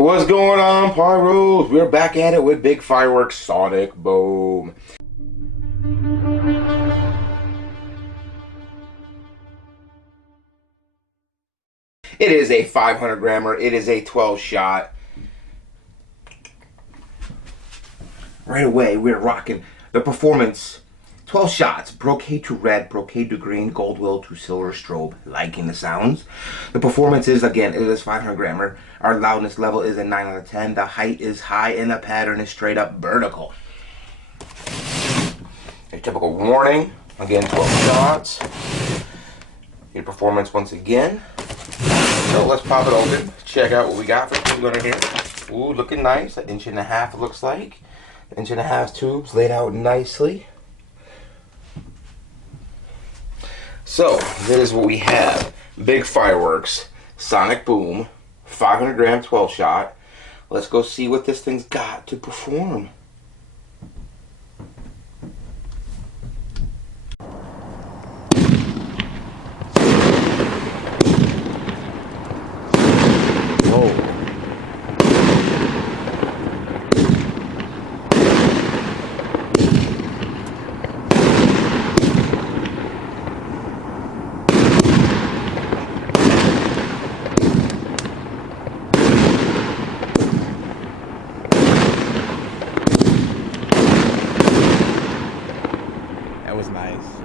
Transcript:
What's going on, Pyros? We're back at it with big fireworks, Sonic Boom. It is a 500 grammer. It is a 12 shot. Right away, we're rocking the performance. 12 shots, brocade to red, brocade to green, gold will to silver strobe. Liking the sounds. The performance is, again, it is 500 grammer. Our loudness level is a 9 out of 10. The height is high and the pattern is straight up vertical. A typical warning, again, 12 shots. Your performance once again. So let's pop it open. Check out what we got for tubes under here. Ooh, looking nice. An inch and a half, it looks like. Inch and a half tubes laid out nicely. So, this is what we have. Big fireworks, Sonic Boom, 500 gram 12 shot. Let's go see what this thing's got to perform. Whoa. That was nice.